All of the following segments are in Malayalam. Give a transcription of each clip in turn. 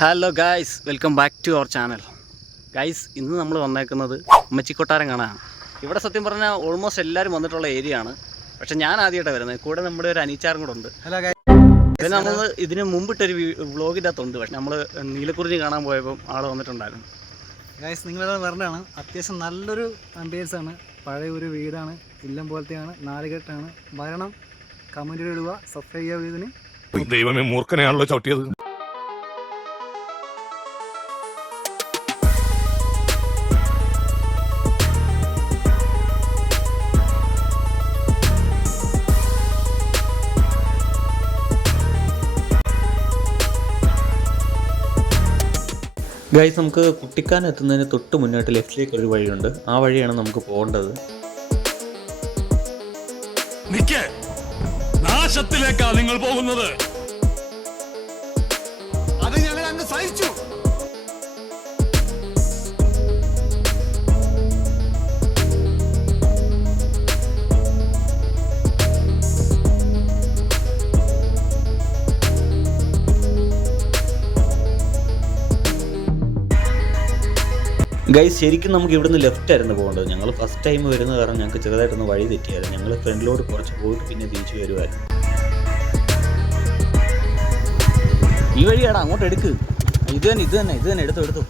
Hello guys, welcome back to our channel. Guys, ഇന്ന് നമ്മൾ വന്നേക്കുന്നത് അമ്മച്ചിക്കൊട്ടാരം കാണാനാണ്. ഇവിടെ സത്യം പറഞ്ഞാൽ ഓൾമോസ്റ്റ് എല്ലാവരും വന്നിട്ടുള്ള ഏരിയ ആണ്. പക്ഷെ ഞാൻ ആദ്യമായിട്ടാണ് വരുന്നത്. കൂടെ നമ്മുടെ ഒരു അനീച്ചാറും കൂടെ ഉണ്ട്. പിന്നെ നമ്മൾ ഇതിന് മുമ്പിട്ടൊരു വ്ളോഗിൻ്റെ അകത്തുണ്ട്. പക്ഷെ നമ്മൾ നീലക്കുറിഞ്ഞി കാണാൻ പോയപ്പോൾ ആൾ വന്നിട്ടുണ്ടായിരുന്നു. ഗായ്സ്, നിങ്ങളെല്ലാം പറഞ്ഞതാണ്, അത്യാവശ്യം നല്ലൊരു ആംബിയൻസ് ആണ്. പഴയ ഒരു വീടാണ്, ഇല്ലം പോലത്തെയാണ്, നാലുകെട്ടാണ്. വരണം, കമൻറ്റ് ഇടുക, സബ്സ്ക്രൈബ് ചെയ്യുക. ഇതിന് ദൈവമേ, മൂർഖനെയാണല്ലോ ചവിട്ടിയത്. ഗൈസ്, നമുക്ക് കുട്ടിക്കാനം എത്തുന്നതിന് തൊട്ട് മുന്നോട്ട് ലെഫ്റ്റിലേക്ക് ഒരു വഴിയുണ്ട്. ആ വഴിയാണ് നമുക്ക് പോകേണ്ടത്. നാശത്തിലേക്കാ നിങ്ങൾ പോകുന്നത്. അത് ഞങ്ങൾ അങ്ങ് സഹിച്ചു. ഗൈസ്, ശരിക്കും നമുക്ക് ഇവിടുന്ന് ലെഫ്റ്റ് ആയിരുന്നു പോകേണ്ടത്. ഞങ്ങൾ ഫസ്റ്റ് ടൈം വരുന്ന കാരണം ഞങ്ങൾക്ക് ചെറുതായിട്ടൊന്ന് വഴി തെറ്റിയായിരുന്നു. ഞങ്ങൾ ഫ്രണ്ടിലോട്ട് കുറച്ച് പോയിട്ട് പിന്നെ തിരിച്ചു വരുമായിരുന്നു. ഈ വഴിയാടാ, അങ്ങോട്ട് എടുക്ക്. ഇത് തന്നെ എടുത്തു.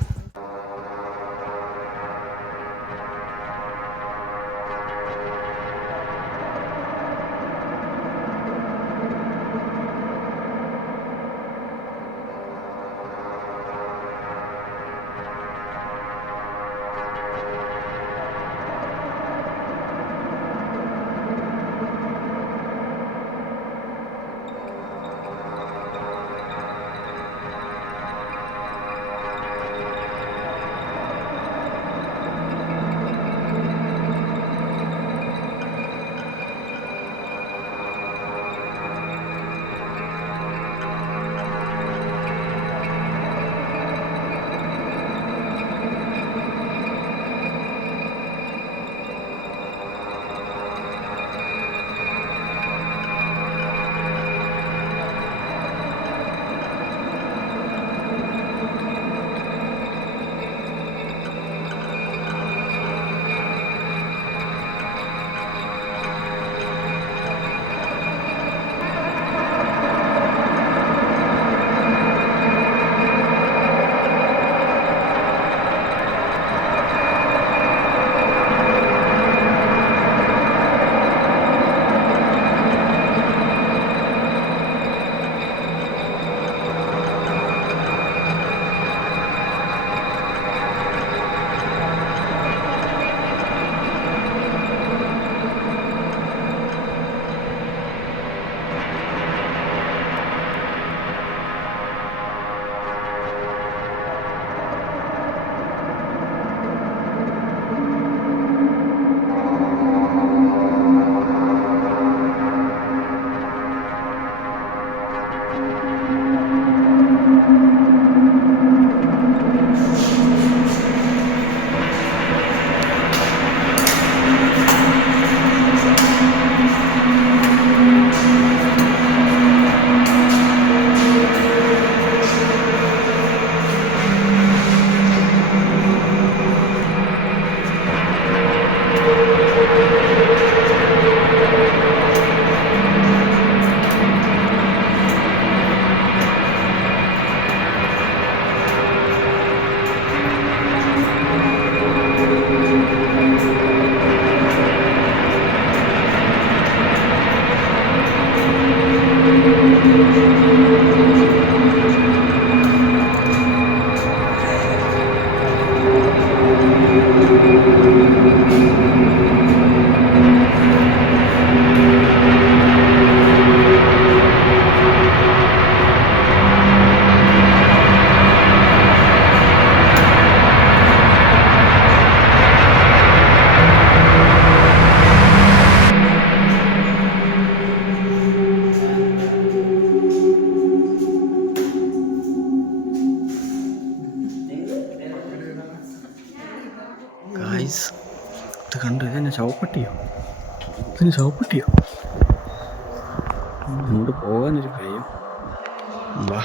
ഗൈസ്, ഇത് കണ്ടു, ഇതെന്നെ ശവപ്പെട്ടിയോ? അങ്ങോട്ട് പോകാനൊരു കഴിയും. വാ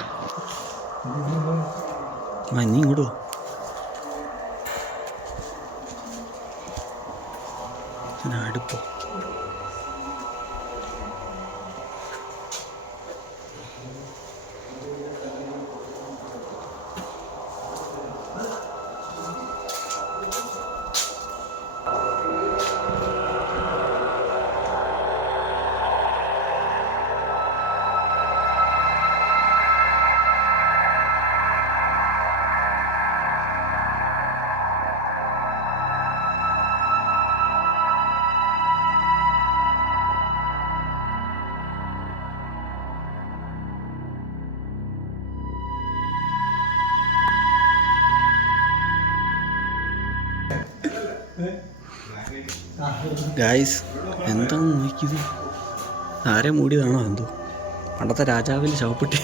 നീ ഇങ്ങോട്ട് വാ. അടുപ്പോ ഗായ്സ്, എന്താന്ന് നോക്കിയത്? ആരെ മൂടിയതാണോ എന്തോ, പണ്ടത്തെ രാജാവിൻ്റെ ശവപ്പെട്ടി.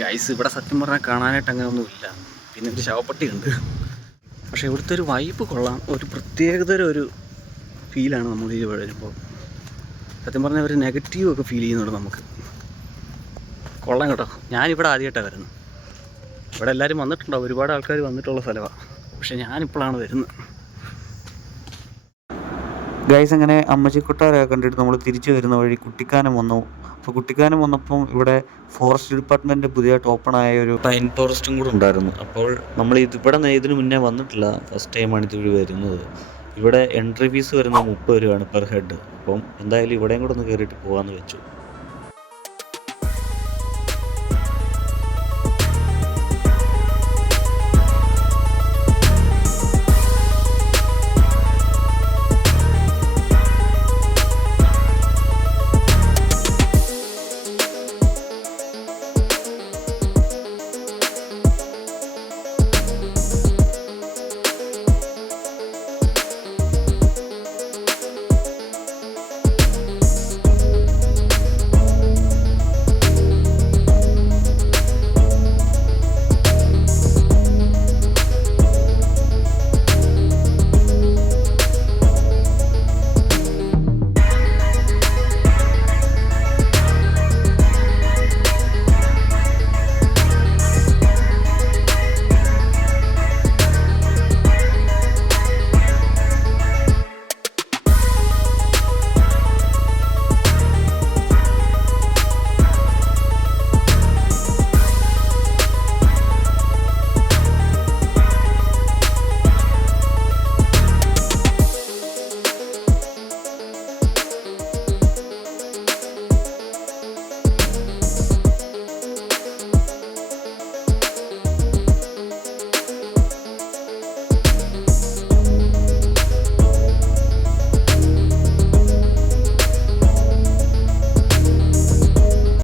ഗൈസ്, ഇവിടെ സത്യം പറഞ്ഞാൽ കാണാനായിട്ട് അങ്ങനെ ഒന്നുമില്ല. പിന്നെ ഒരു ശവപ്പെട്ടി ഉണ്ട്. പക്ഷേ ഇവിടുത്തെ ഒരു വൈബ് കൊള്ളാം. ഒരു പ്രത്യേകതരം ഒരു ഫീലാണ് നമ്മൾ ഈ വരുമ്പോൾ. സത്യം പറഞ്ഞാൽ ഒരു നെഗറ്റീവ് ഒക്കെ ഫീൽ ചെയ്യുന്നുണ്ട് നമുക്ക്. കൊള്ളാം കേട്ടോ. ഞാനിവിടെ ആദ്യമായിട്ടാണ് വരുന്നത്. ഇവിടെ എല്ലാവരും വന്നിട്ടുണ്ടാവും, ഒരുപാട് ആൾക്കാർ വന്നിട്ടുള്ള സ്ഥലമാണ്. പക്ഷേ ഞാനിപ്പോഴാണ് വരുന്നത്. ഗൈസ്, അങ്ങനെ അമ്മച്ചിക്കൊട്ടാരമൊക്കെ കണ്ടിട്ട് നമ്മൾ തിരിച്ചു വരുന്ന വഴി കുട്ടിക്കാനം വന്നു. അപ്പോൾ കുട്ടിക്കാനം വന്നപ്പം ഇവിടെ ഫോറസ്റ്റ് ഡിപ്പാർട്ട്മെൻറ്റ് പുതിയതായിട്ട് ഓപ്പൺ ആയ ഒരു പൈൻ ഫോറസ്റ്റും കൂടെ ഉണ്ടായിരുന്നു. അപ്പോൾ നമ്മൾ ഇതിന് മുന്നേ വന്നിട്ടില്ല, ഫസ്റ്റ് ടൈമാണ് ഇത് വരുന്നത്. ഇവിടെ എൻട്രി ഫീസ് വരുന്നത് 30 രൂപയാണ് പെർ ഹെഡ്. അപ്പം എന്തായാലും ഇവിടെയും കൂടെ ഒന്ന് കയറിയിട്ട് പോകാമെന്ന് വെച്ചു.